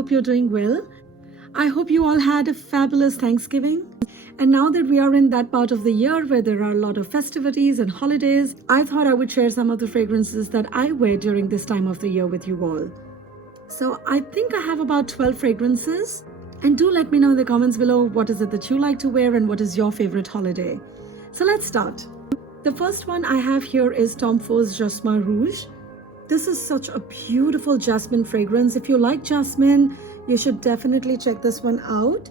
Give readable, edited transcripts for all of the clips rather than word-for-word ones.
hope you're doing well. I hope you all had a fabulous Thanksgiving. And now that we are in that part of the year where there are a lot of festivities and holidays, I thought I would share some of the fragrances that I wear during this time of the year with you all. So I think I have about 12 fragrances. And do let me know in the comments below what is it that you like to wear and what is your favorite holiday. So let's start. The first one I have here is Tom Ford's Jasmin Rouge. This is such a beautiful jasmine fragrance. If you like jasmine, you should definitely check this one out.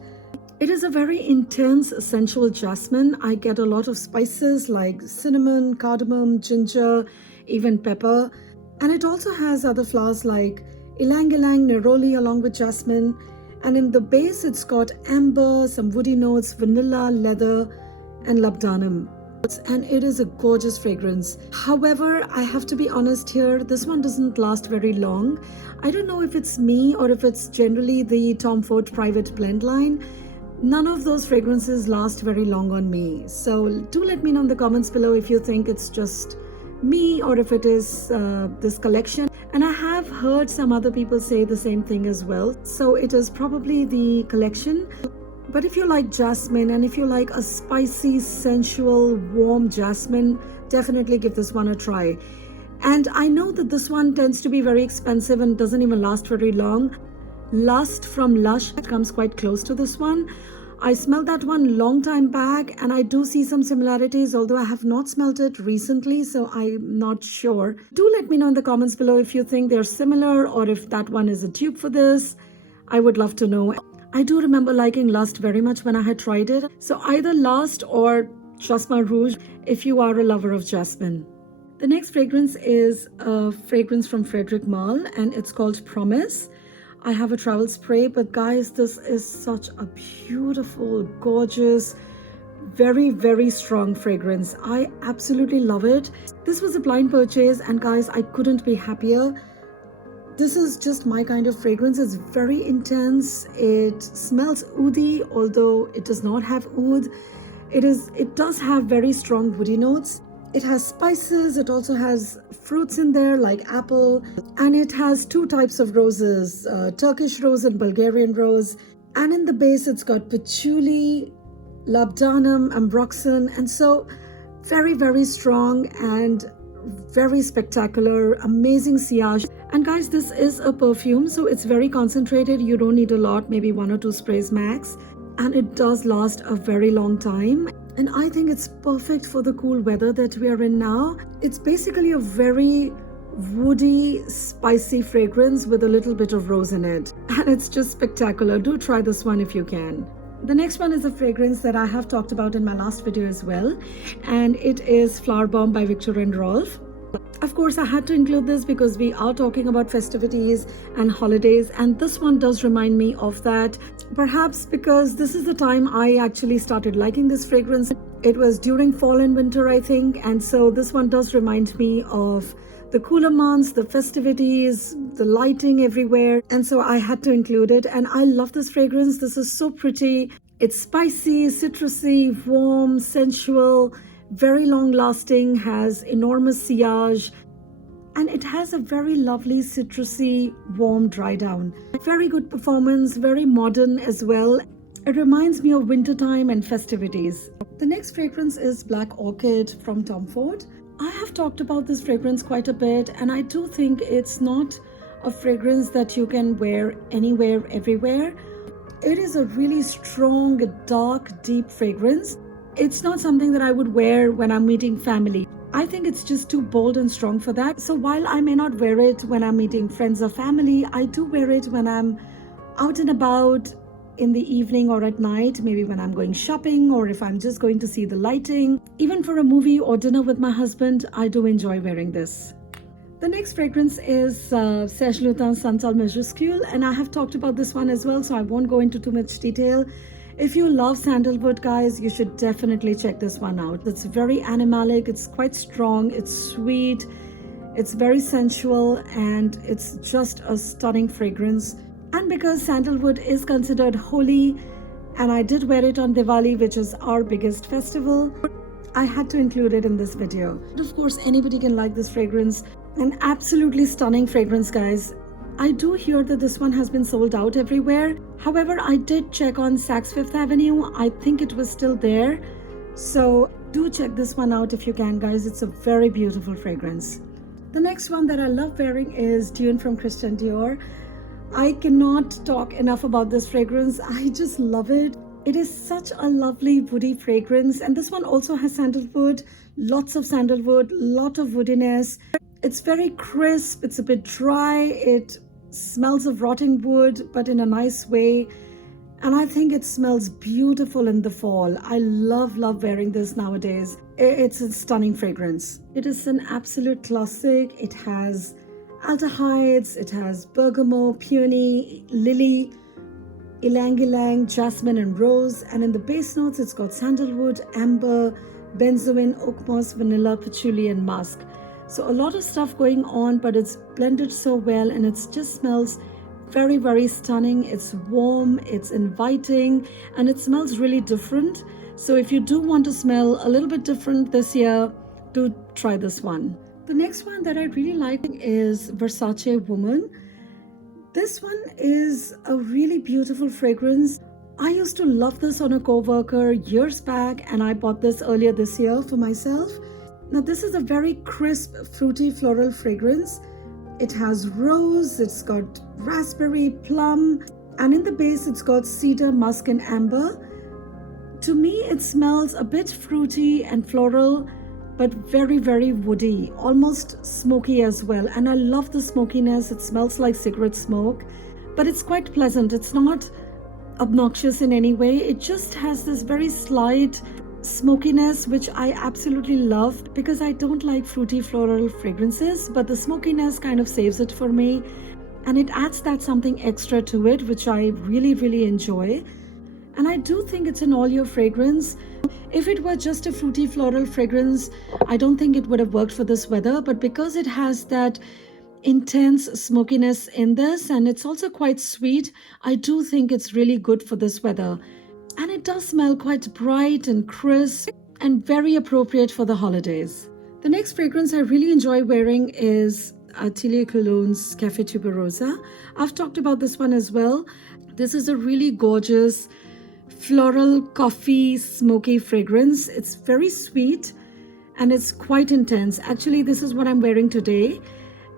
It is a very intense, sensual jasmine. I get a lot of spices like cinnamon, cardamom, ginger, even pepper. And it also has other flowers like ylang-ylang, neroli along with jasmine. And in the base, it's got amber, some woody notes, vanilla, leather, and labdanum. And it is a gorgeous fragrance. However, I have to be honest here, this one doesn't last very long. I don't know if it's me or if it's generally the Tom Ford private blend line. None of those fragrances last very long on me. So do let me know in the comments below if you think it's just me or if it is this collection. And I have heard some other people say the same thing as well. So it is probably the collection. But if you like jasmine and if you like a spicy, sensual, warm jasmine, definitely give this one a try. And I know that this one tends to be very expensive and doesn't even last very long. Lust from Lush comes quite close to this one. I smelled that one long time back and I do see some similarities, although I have not smelled it recently, so I'm not sure. Do let me know in the comments below if you think they're similar or if that one is a dupe for this. I would love to know. I do remember liking Lust very much when I had tried it. So either Lust or Jasmin Rouge if you are a lover of jasmine. The next fragrance is a fragrance from Frederick and it's called Promise. I have a travel spray, but guys, this is such a beautiful, gorgeous, very, very strong fragrance. I absolutely love it. This was a blind purchase and guys, I couldn't be happier. This is just my kind of fragrance. It's very intense. It smells oudi, although it does not have oud. It does have very strong woody notes. It has spices. It also has fruits in there like apple. And it has two types of roses, Turkish rose and Bulgarian rose. And in the base, it's got patchouli, labdanum, ambroxan. And so very, very strong and very spectacular, amazing sillage. And guys, this is a perfume, so it's very concentrated. You don't need a lot, maybe 1 or 2 sprays max. And it does last a very long time. And I think it's perfect for the cool weather that we are in now. It's basically a very woody, spicy fragrance with a little bit of rose in it. And it's just spectacular. Do try this one if you can. The next one is a fragrance that I have talked about in my last video as well. And it is Flower Bomb by Viktor and Rolf. Of course, I had to include this because we are talking about festivities and holidays, and this one does remind me of that. Perhaps because this is the time I actually started liking this fragrance. It was during fall and winter, I think, and so this one does remind me of the cooler months, the festivities, the lighting everywhere, and so I had to include it. And I love this fragrance. This is so pretty. It's spicy, citrusy, warm, sensual, very long lasting, has enormous sillage, and it has a very lovely citrusy warm dry down. Very good performance, very modern as well. It reminds me of wintertime and festivities. The next fragrance is Black Orchid from Tom Ford. I have talked about this fragrance quite a bit, and I do think it's not a fragrance that you can wear anywhere, everywhere. It is a really strong, dark, deep fragrance. It's not something that I would wear when I'm meeting family. I think it's just too bold and strong for that. So while I may not wear it when I'm meeting friends or family, I do wear it when I'm out and about in the evening or at night, maybe when I'm going shopping or if I'm just going to see the lighting. Even for a movie or dinner with my husband, I do enjoy wearing this. The next fragrance is Serge Lutens Santal Majuscule, and I have talked about this one as well, so I won't go into too much detail. If you love sandalwood, guys, you should definitely check this one out. It's very animalic, it's quite strong, it's sweet, it's very sensual, and it's just a stunning fragrance. And because sandalwood is considered holy, and I did wear it on Diwali, which is our biggest festival, I had to include it in this video. Of course, anybody can like this fragrance. An absolutely stunning fragrance, guys. I do hear that this one has been sold out everywhere. However, I did check on Saks Fifth Avenue. I think it was still there. So do check this one out if you can, guys. It's a very beautiful fragrance. The next one that I love wearing is Dune from Christian Dior. I cannot talk enough about this fragrance. I just love it. It is such a lovely woody fragrance, and this one also has sandalwood, lots of sandalwood, lot of woodiness. It's very crisp, it's a bit dry, it smells of rotting wood, but in a nice way. And I think it smells beautiful in the fall. I love wearing this nowadays. It's a stunning fragrance. It is an absolute classic. It has aldehydes, it has bergamot, peony, lily, ylang ylang, jasmine and rose. And in the base notes, it's got sandalwood, amber, benzoin, oak moss, vanilla, patchouli and musk. So a lot of stuff going on, but it's blended so well, and it just smells very stunning. It's warm, it's inviting, and it smells really different. So if you do want to smell a little bit different this year, do try this one. The next one that I really like is Versace Woman. This one is a really beautiful fragrance. I used to love this on a co-worker years back, and I bought this earlier this year for myself. Now this is a very crisp, fruity floral fragrance. It has rose, it's got raspberry, plum, and in the base it's got cedar, musk and amber. To me it smells a bit fruity and floral, but very woody, almost smoky as well. And I love the smokiness. It smells like cigarette smoke, but it's quite pleasant. It's not obnoxious in any way. It just has this very slight smokiness, which I absolutely love, because I don't like fruity floral fragrances, but the smokiness kind of saves it for me, and it adds that something extra to it, which I really enjoy. And I do think it's an all-year fragrance. If it were just a fruity floral fragrance, I don't think it would have worked for this weather, but because it has that intense smokiness in this, and it's also quite sweet, I do think it's really good for this weather. And it does smell quite bright and crisp and very appropriate for the holidays. The next fragrance I really enjoy wearing is Atelier Cologne's Café Tuberosa. I've talked about this one as well. This is a really gorgeous floral coffee smoky fragrance. It's very sweet and it's quite intense. Actually, this is what I'm wearing today.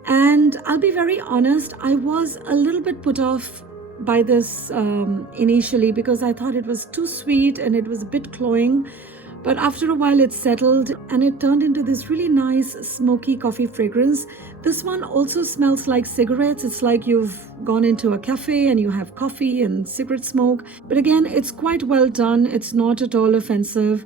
And I'll be very honest, I was a little bit put off by this initially, because I thought it was too sweet and it was a bit cloying, but after a while it settled and it turned into this really nice smoky coffee fragrance. This one also smells like cigarettes. It's like you've gone into a cafe and you have coffee and cigarette smoke, but again, it's quite well done. It's not at all offensive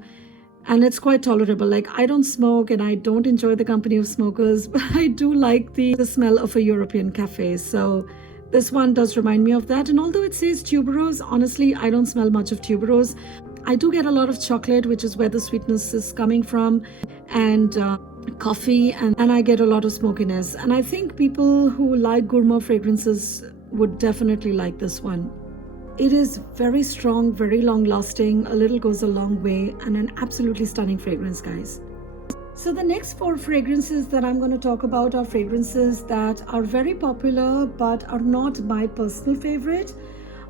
and it's quite tolerable. Like, I don't smoke and I don't enjoy the company of smokers, but I do like the smell of a European cafe. So this one does remind me of that. And although it says tuberose, honestly, I don't smell much of tuberose. I do get a lot of chocolate, which is where the sweetness is coming from, and coffee, and I get a lot of smokiness. And I think people who like gourmet fragrances would definitely like this one. It is very strong, very long lasting. A little goes a long way, and an absolutely stunning fragrance, guys. So the next 4 fragrances that I'm going to talk about are fragrances that are very popular but are not my personal favorite.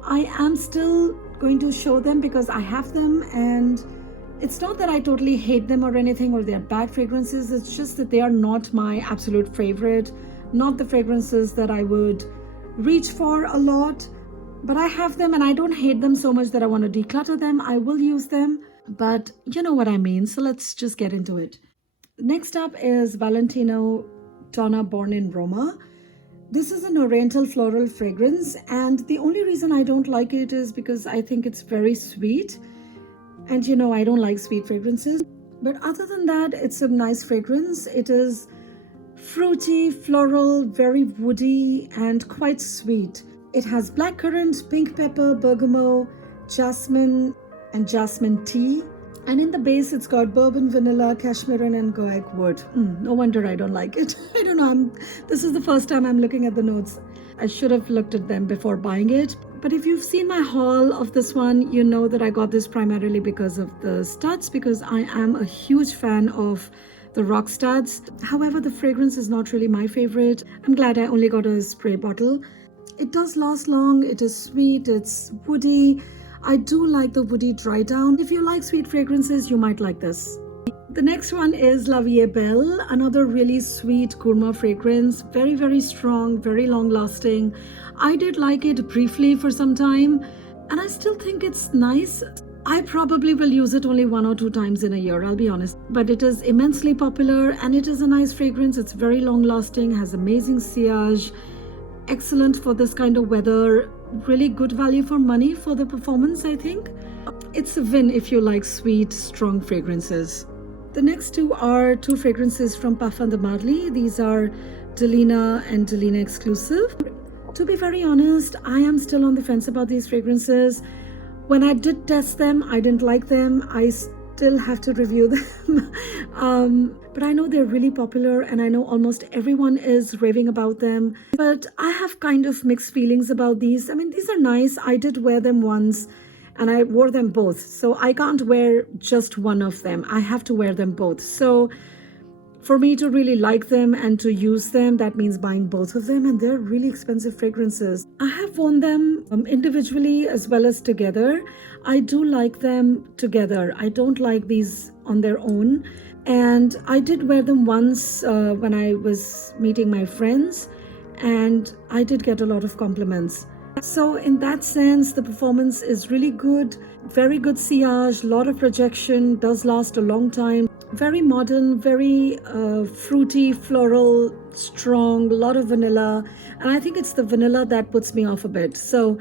I am still going to show them because I have them, and it's not that I totally hate them or anything, or they're bad fragrances. It's just that they are not my absolute favorite, not the fragrances that I would reach for a lot. But I have them and I don't hate them so much that I want to declutter them. I will use them, but you know what I mean. So let's just get into it. Next up is Valentino Donna Born in Roma. This is an oriental floral fragrance, and the only reason I don't like it is because I think it's very sweet. And you know, I don't like sweet fragrances. But other than that, it's a nice fragrance. It is fruity, floral, very woody, and quite sweet. It has blackcurrant, pink pepper, bergamot, jasmine, and jasmine tea. And in the base, it's got bourbon, vanilla, cashmere, and guaiac wood. No wonder I don't like it. I don't know. This is the first time I'm looking at the notes. I should have looked at them before buying it. But if you've seen my haul of this one, you know that I got this primarily because of the studs, because I am a huge fan of the rock studs. However, the fragrance is not really my favorite. I'm glad I only got a spray bottle. It does last long, it is sweet, it's woody. I do like the woody dry down. If you like sweet fragrances, you might like this. The next one is La Vie Belle, another really sweet gourmet fragrance. Very, very strong, very long lasting. I did like it briefly for some time, and I still think it's nice. I probably will use it only 1 or 2 times in a year, I'll be honest. But it is immensely popular and it is a nice fragrance. It's very long lasting, has amazing sillage, excellent for this kind of weather. Really good value for money for the performance, I think. It's a win if you like sweet, strong fragrances. The next two are 2 fragrances from Parfum de Marly. These are Delina and Delina exclusive. To be very honest, I am still on the fence about these fragrances. When I did test them, I didn't like them. I still have to review them. But I know they're really popular and I know almost everyone is raving about them. But I have kind of mixed feelings about these. I mean, these are nice. I did wear them once and I wore them both. So I can't wear just one of them. I have to wear them both. So for me to really like them and to use them, that means buying both of them, and they're really expensive fragrances. I have worn them individually as well as together. I do like them together. I don't like these on their own. And I did wear them once when I was meeting my friends, and I did get a lot of compliments. So in that sense, the performance is really good. Very good sillage, lot of projection, does last a long time. Very modern, very fruity, floral, strong, lot of vanilla. And I think it's the vanilla that puts me off a bit. So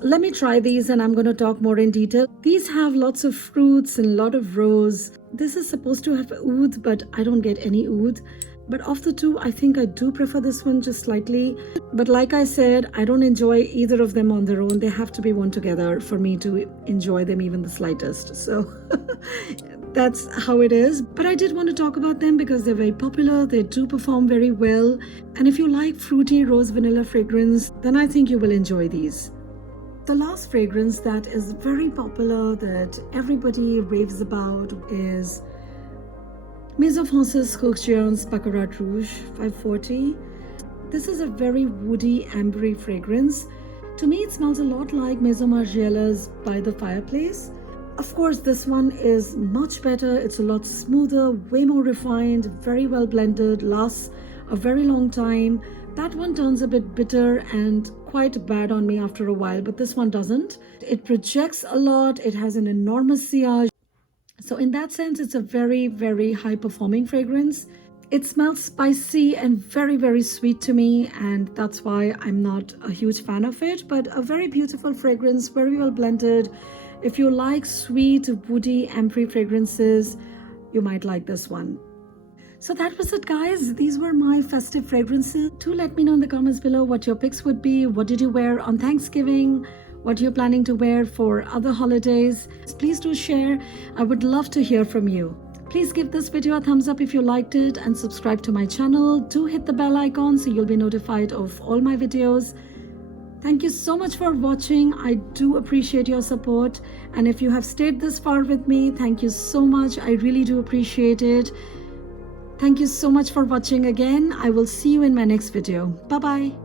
let me try these and I'm going to talk more in detail. These have lots of fruits and a lot of rose. This is supposed to have oud, but I don't get any oud. But of the two, I think I do prefer this one just slightly. But like I said, I don't enjoy either of them on their own. They have to be worn together for me to enjoy them even the slightest. So that's how it is. But I did want to talk about them because they're very popular. They do perform very well. And if you like fruity rose vanilla fragrance, then I think you will enjoy these. The last fragrance that is very popular, that everybody raves about, is Maison Margiela's Baccarat Rouge 540. This is a very woody, ambery fragrance. To me, it smells a lot like Maison Margiela's By the Fireplace. Of course, this one is much better. It's a lot smoother, way more refined, very well blended, lasts a very long time. That one turns a bit bitter and quite bad on me after a while, but this one doesn't. It projects a lot. It has an enormous sillage. So in that sense, it's a very, very high performing fragrance. It smells spicy and very, very sweet to me, and that's why I'm not a huge fan of it, but a very beautiful fragrance, very well blended. If you like sweet, woody, ambery fragrances, you might like this one. So that was it, guys. These were my festive fragrances. Do let me know in the comments below what your picks would be. What did you wear on Thanksgiving? What you're planning to wear for other holidays? Please do share. I would love to hear from you. Please give this video a thumbs up if you liked it and subscribe to my channel. Do hit the bell icon so you'll be notified of all my videos. Thank you so much for watching. I do appreciate your support. And if you have stayed this far with me, thank you so much. I really do appreciate it. Thank you so much for watching again. I will see you in my next video. Bye-bye.